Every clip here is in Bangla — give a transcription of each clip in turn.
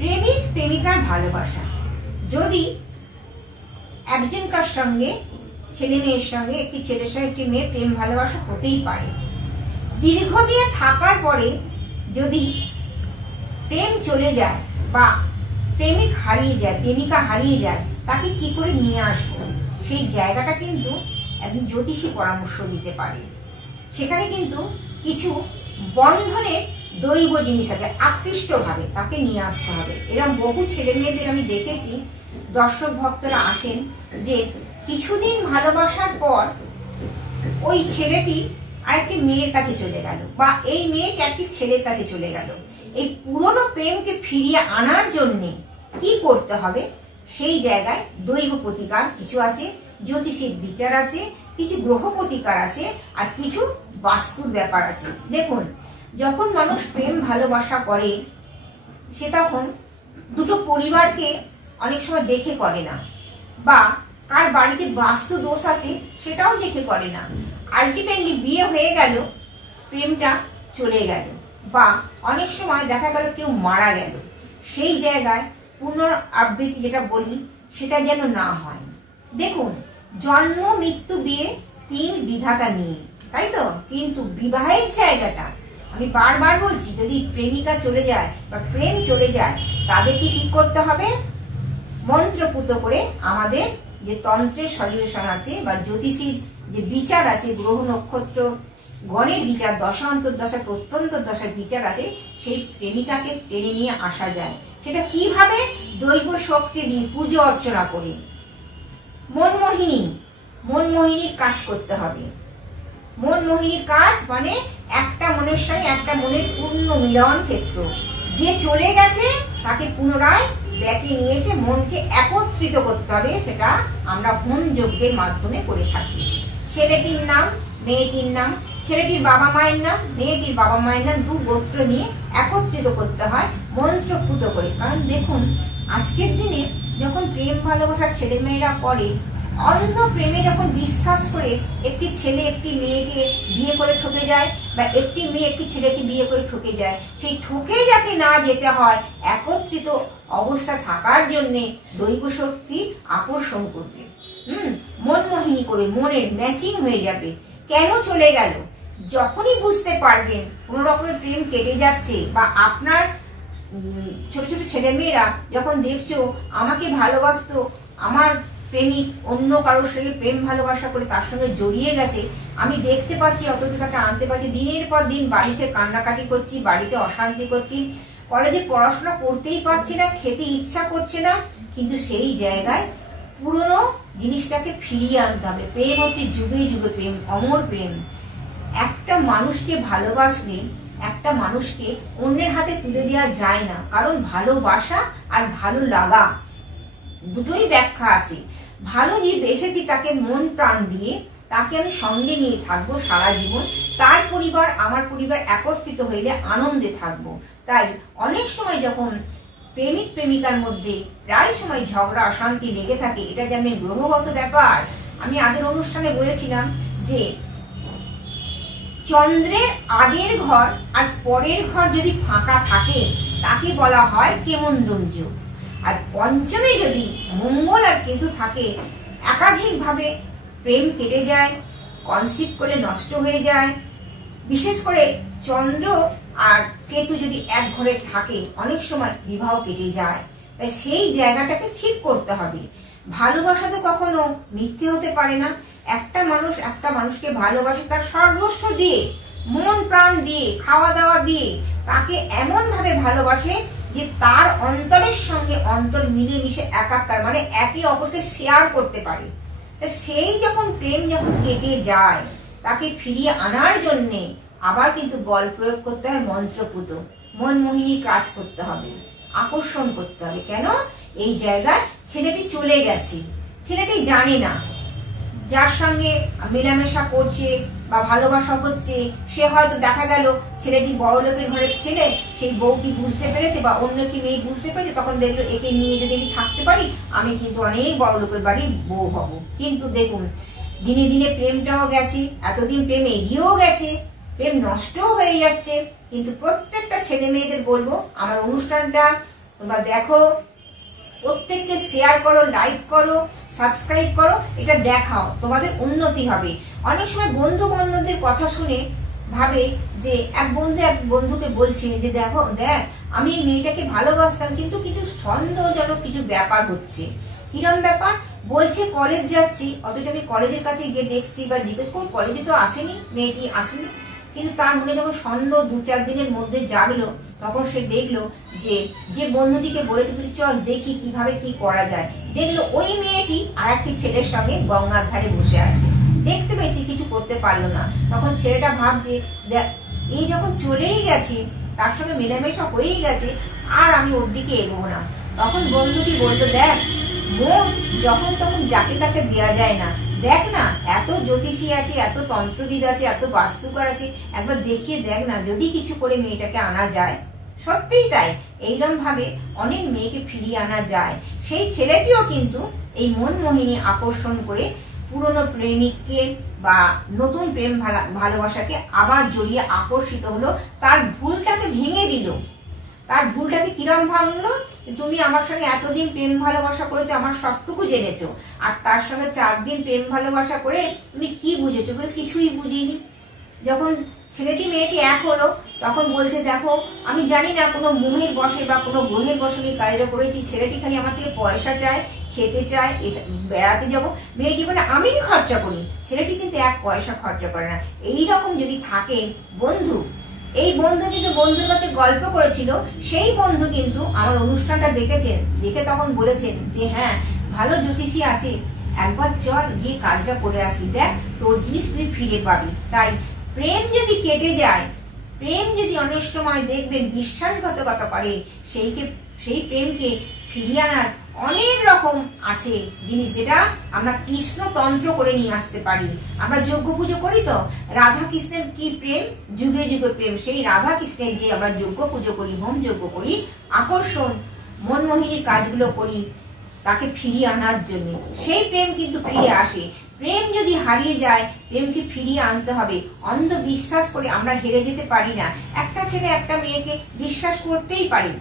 প্রেমিক প্রেমিকার ভালোবাসা যদি একজনকার সঙ্গে, ছেলে মেয়ের সঙ্গে, একটি ছেলের সঙ্গে একটি মেয়ের প্রেম ভালোবাসা হতেই পারে। দীর্ঘদিন থাকার পরে যদি প্রেম চলে যায় বা প্রেমিক হারিয়ে যায়, প্রেমিকা হারিয়ে যায়, তাকে কি করে নিয়ে আসবো, সেই জায়গাটা কিন্তু একজন জ্যোতিষী পরামর্শ দিতে পারে। সেখানে কিন্তু কিছু বন্ধনের দৈব জিনিস আছে, আকৃষ্টভাবে তাকে নিয়ে আসতে হবে। এরকম বহু ছেলে মেয়েদের আমি দেখেছি, দর্শক ভক্তরা আসেন যে কিছুদিন ভালোবাসার পর ওই ছেলেটি আরেকটি মেয়ের কাছে চলে গেল বা এই মেয়েটি একটি ছেলের কাছে চলে গেল। এই পুরনো প্রেমকে ফিরিয়ে আনার জন্য কি করতে হবে, সেই জায়গায় দৈব প্রতিকার কিছু আছে, জ্যোতিষিক বিচার আছে, কিছু গ্রহ প্রতিকার আছে, আর কিছু বাস্তুর ব্যাপার আছে। দেখুন, যখন মানুষ প্রেম ভালোবাসা করে সে তখন দুটো পরিবারকে অনেক সময় দেখে করে না, বা কার বাড়িতে বাস্তু দোষ আছে সেটাও দেখে করে না। আলটিমেটলি বিয়ে হয়ে গেল, প্রেমটা চলে গেল, বা অনেক সময় দেখা গেল কেউ মারা গেল। সেই জায়গায় পুনরাবৃত্তি যেটা বলি সেটা যেন না হয়। দেখুন, জন্ম মৃত্যু বিয়ে তিন বিধাতা নিয়ে, তাই তো? কিন্তু বিবাহের জায়গাটা আমি বারবার বলছি, যদি প্রেমিকা চলে যায় বা প্রেম চলে যায়, তাদেরকে কি করতে হবে? মন্ত্রপুত করে আমাদের যে তন্ত্রের সলিউশন আছে বা জ্যোতিষীর যে বিচার আছে, গ্রহ নক্ষত্র গণের বিচার, দশা অন্তর্দশা প্রত্যন্তর দশার বিচার আছে, সেই প্রেমিকাকে টেনে নিয়ে আসা যায়। সেটা কিভাবে? দৈব শক্তি দিয়ে পুজো অর্চনা করে মনমোহিনীর কাজ করতে হবে। মনমোহিনীর কাজ মানে একটা মনের সঙ্গে একটা মনের পূর্ণ মিলন ক্ষেত্র। যে চলে গেছে তাকে পুনরায় ব্যাকে নিয়ে এসে মনকে একত্রিত করতে হবে। সেটা আমরা হোম যজ্ঞের মাধ্যমে করে থাকি। ছেলেটির নাম, মেয়েটির নাম, ছেলেটির বাবা মায়ের নাম, মেয়েটির বাবা মায়ের নাম, দু গোত্র নিয়ে একত্রিত করতে হয় মন্ত্রপুত করে। কারণ দেখুন, আজকের দিনে যখন প্রেম ভালোবাসার ছেলে মেয়েরা করে, অন্ধ প্রেমে যখন বিশ্বাস করে একটি ছেলে একটি মেয়েকে বিয়ে করে ঠকে যায়, বা একটি মেয়ে একটি ছেলেকে বিয়ে করে ঠকে যায়, সেই ঠকে যাতে না যেতে হয়, একত্রিত অবস্থা থাকার জন্যে দৈব শক্তি আকর্ষণ করবে, মনমোহিনী করে মনের ম্যাচিং হয়ে যাবে। কেন চলে গেল? যখনই বুঝতে পারবেন কোনো রকমের প্রেম কেটে যাচ্ছে, বা আপনার ছোট ছোট ছেলে মেয়েরা যখন দেখছো আমাকে ভালোবাসতো, আমার প্রেমিক অন্য কারোর সঙ্গে প্রেম ভালোবাসা করে তার সঙ্গে জড়িয়ে গেছে, আমি দেখতে পাচ্ছি, অথচ তাকে আনতে পারছি, দিনের পর দিন বাড়িতে কান্নাকাটি করছি, বাড়িতে অশান্তি করছি, কলেজে পড়াশোনা করতেই পারছি না, খেতে ইচ্ছা করছে না। কিন্তু সেই জায়গায় পুরনো জিনিসটাকে ফিরিয়ে আনতে হবে। প্রেম হচ্ছে যুগে যুগে প্রেম, অমর প্রেম। একটা মানুষকে ভালোবাসলে একটা মানুষকে অন্যের হাতে তুলে দেওয়া যায় না, কারণ ভালোবাসা আর ভালো লাগা দুটোই ব্যাখ্যা আছে। ভালো যে বেসেছি তাকে মন প্রাণ দিয়ে, তাকে আমি সঙ্গে নিয়ে থাকবো সারা জীবন, তার পরিবার আমার পরিবার একত্রিত হইলে আনন্দে থাকবো। তাই অনেক সময় যখন প্রেমিক প্রেমিকার মধ্যে প্রায় সময় ঝগড়া অশান্তি লেগে থাকে, এটা যেন গ্রহগত ব্যাপার। আমি আগের অনুষ্ঠানে বলেছিলাম যে চন্দ্রের আগের ঘর আর পরের ঘর যদি ফাঁকা থাকে তাকে বলা হয় কেমন্দ্রম যোগ। আর পঞ্চমে যদি মঙ্গল আর কেতু থাকে, একাধিকভাবে প্রেম কেটে যায়, কনসিভ করে নষ্ট হয়ে যায়। বিশেষ করে চন্দ্র আর কেতু যদি এক ঘরে থাকে, অনেক সময় বিবাহ কেটে যায়। তাই সেই জায়গাটাকে ঠিক করতে হবে। ভালোবাসা তো কখনো মিথ্যে হতে পারে না। একটা মানুষ একটা মানুষকে ভালোবাসে তার সর্বস্ব দিয়ে, মন প্রাণ দিয়ে, খাওয়া দাওয়া দিয়ে, তাকে এমন ভাবে ভালোবাসে যে তার অন্তরের সঙ্গে অন্তর মিলেমিশে একাকার, মানে একে অপরকে শেয়ার করতে পারে। সেই যখন প্রেম যখন কেটে যায়, তাকে ফিরিয়ে আনার জন্যে আবার কিন্তু বল প্রয়োগ করতে হয়, মন্ত্রপুত মনমোহিনী কাজ করতে হবে, আকর্ষণ করতে হবে। কেন? এই জায়গায় ছেলেটি চলে গেছে, ছেলেটি জানে না যার সঙ্গে মেলামেশা করছে বা ভালোবাসা হচ্ছে, সে হয়তো দেখা গেল ছেলেটি বড় লোকের ঘরের ছেলে, সেই বউটি বুঝতে পেরেছে বা অন্য কি মেয়ে বুঝতে পেরেছে, তখন দেখলো একে নিয়ে যদি আমি থাকতে পারি আমি কিন্তু অনেক বড় লোকের বাড়ির বউ হব। কিন্তু দেখুন, দিনে দিনে প্রেমটাও গেছে, এতদিন প্রেম এগিয়েও গেছে, প্রেম নষ্টও হয়ে যাচ্ছে। কিন্তু প্রত্যেকটা ছেলে মেয়েদের বলবো, আমার অনুষ্ঠানটা তোমরা দেখো, প্রত্যেককে শেয়ার করো, লাইক করো, সাবস্ক্রাইব করো, এটা দেখাও, তোমাদের উন্নতি হবে। অনেক সময় বন্ধু বান্ধবদের কথা শুনে ভাবে যে এক বন্ধুকে বলছে যে দেখো দেখ আমি এই মেয়েটাকে ভালোবাসতাম, কিন্তু কিছু সন্দেহজনক কিছু ব্যাপার হচ্ছে। কিরম ব্যাপার? বলছে কলেজ যাচ্ছি, অথচ আমি কলেজের কাছে গিয়ে দেখছি বা জিজ্ঞেস করবো কলেজে তো আসেনি, মেয়েটি আসেনি, কিন্তু তার মনে যখন সন্দেহ 2-4 দিনের মধ্যে জাগলো, তখন সে দেখলো যে বন্ধুটিকে বলেছে চল দেখি কিভাবে কি করা যায়, দেখলো ওই মেয়েটি আর একটি ছেলের সঙ্গে গঙ্গার ধারে বসে আছে। দেখতে পেয়েছি, কিছু করতে পারলো না। তখন ছেলেটা ভাবছে এই যখন চলেই গেছে, তার সঙ্গে মেলামেশা হয়েই গেছে, আর আমি ওর দিকে এগোবো না। তখন বন্ধুটি বলতো দেখ মন যখন তখন যাকে তাকে দেওয়া যায় না, দেখ না এত জ্যোতিষী আছে, এত তন্ত্রবিদ আছে, এত বাস্তুকার আছে, একবার দেখিয়ে দেখ না যদি কিছু করে মেয়েটাকে আনা যায়। সত্যিই তাই, এইরকম ভাবে অনেক মেয়েকে ফিরিয়ে আনা যায়। সেই ছেলেটিও কিন্তু এই মনমোহিনী আকর্ষণ করে পুরনো প্রেমিককে বা নতুন প্রেম ভালোবাসাকে আবার জড়িয়ে আকর্ষিত হলো, তার ভুলটাকে ভেঙে দিল। তার ভুলটাকে কিরম ভাঙলো? তুমি আমার সঙ্গে এতদিন প্রেম ভালোবাসা করেছো, আমার সবটুকু জেনেছো, আর তার সঙ্গে 4 দিন প্রেম ভালোবাসা করে তুমি কি বুঝেছো? বলে কিছুই বুঝিনি। যখন ছেলেটি মেয়েটি এক হলো, তখন বলছে দেখো আমি জানি না কোনো মোহের বশে বা কোনো গ্রহের বশে আমি কাজটা করেছি, ছেলেটি খালি আমার থেকে পয়সা চায়, খেতে চায়, বেড়াতে যাব। মেয়েটি বলে আমি খরচা করি, ছেলেটি কিন্তু 1 পয়সা খরচা করে না। এইরকম যদি থাকে বন্ধু, এই বন্ধু কিন্তু বন্ধুর কাছে গল্প করেছিল, সেই বন্ধু কিন্তু আমার অনুষ্ঠানটা দেখেছেন, দেখে তখন বলেছেন যে হ্যাঁ ভালো জ্যোতিষী আছে, একবার চল গিয়ে কাজটা করে আসি, দেখ তোর জিনিস তুই ফিরে পাবি। তাই প্রেম যদি কেটে যায়, প্রেম যদি অনেক সময় দেখবেন বিশ্বাসঘাতকতা করে, সেই প্রেমকে ফিরিয়ে আনার অনেক রকম আছে জিনিস, যেটা আমরা কৃষ্ণতন্ত্র করে নিয়ে আসতে পারি। আমরা যজ্ঞ পুজো করি তো, রাধা কৃষ্ণের কি প্রেম, যুগে যুগে প্রেম, সেই রাধা কৃষ্ণের যে আমরা যজ্ঞ পুজো করি, হোম যজ্ঞ করি, আকর্ষণ মনমোহিনীর কাজগুলো করি তাকে ফিরিয়ে আনার জন্য, সেই প্রেম কিন্তু ফিরে আসে। প্রেম যদি হারিয়ে যায়, প্রেমকে ফিরিয়ে আনতে হবে। অন্ধবিশ্বাস করে আমরা হেরে যেতে পারি না। একটা ছেলে একটা মেয়েকে বিশ্বাস করতেই পারে,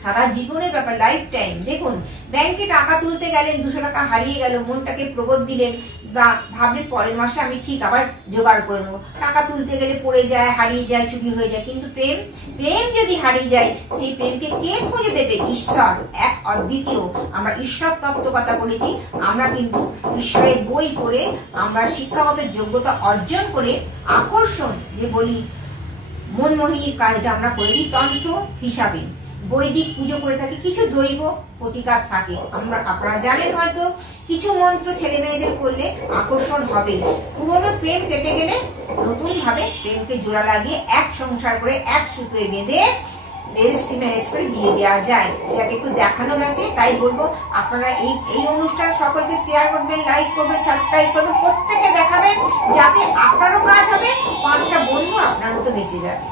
সারা জীবনের ব্যাপার, লাইফ টাইম। দেখুন ব্যাংকে টাকা তুলতে গেলেন, 200 টাকা হারিয়ে গেল, মনটাকে প্রবোধ দিলেন বা ভাবলেন পরের মাসে আমি ঠিক আবার জোগাড় করে নেবো, টাকা তুলতে গেলে পড়ে যায়, হারিয়ে যায়, চুরি হয়ে যায়। কিন্তু প্রেম যদি হারিয়ে যায়, সেই প্রেমকে কে খুঁজে দেবে? ঈশ্বর, এক অদ্বিতীয়। আমরা ঈশ্বর তত্ত্ব কথা বলেছি, আমরা কিন্তু ঈশ্বরের বই পড়ে, আমরা শিক্ষাগত যোগ্যতা অর্জন করে আকর্ষণ যে বলি মনমোহিনীর কাজটা আমরা করে দিই তন্ত্র হিসাবে। বৈদিক পুজো করে থাকি, কিছু দৈব প্রতিকার থাকে, আপনারা জানেন হয়তো, কিছু মন্ত্র ছেলে মেয়েদের করলে আকর্ষণ হবে। পুরনো প্রেম কেটে গেলে নতুন ভাবে প্রেমকে জোড়া লাগিয়ে এক সংসার করে এক সুতোয় বেঁধে রেজিস্ট্রি ম্যারেজ করে বিয়ে দেওয়া যায়, সেটাকে একটু দেখানোর আছে। তাই বলবো আপনারা এই অনুষ্ঠান সকলকে শেয়ার করবেন, লাইক করবেন, সাবস্ক্রাইব করবেন, প্রত্যেকে দেখাবেন, যাতে আপনারও কাজ হবে, 5টা বন্ধু আপনার মতো বেঁচে যাবে।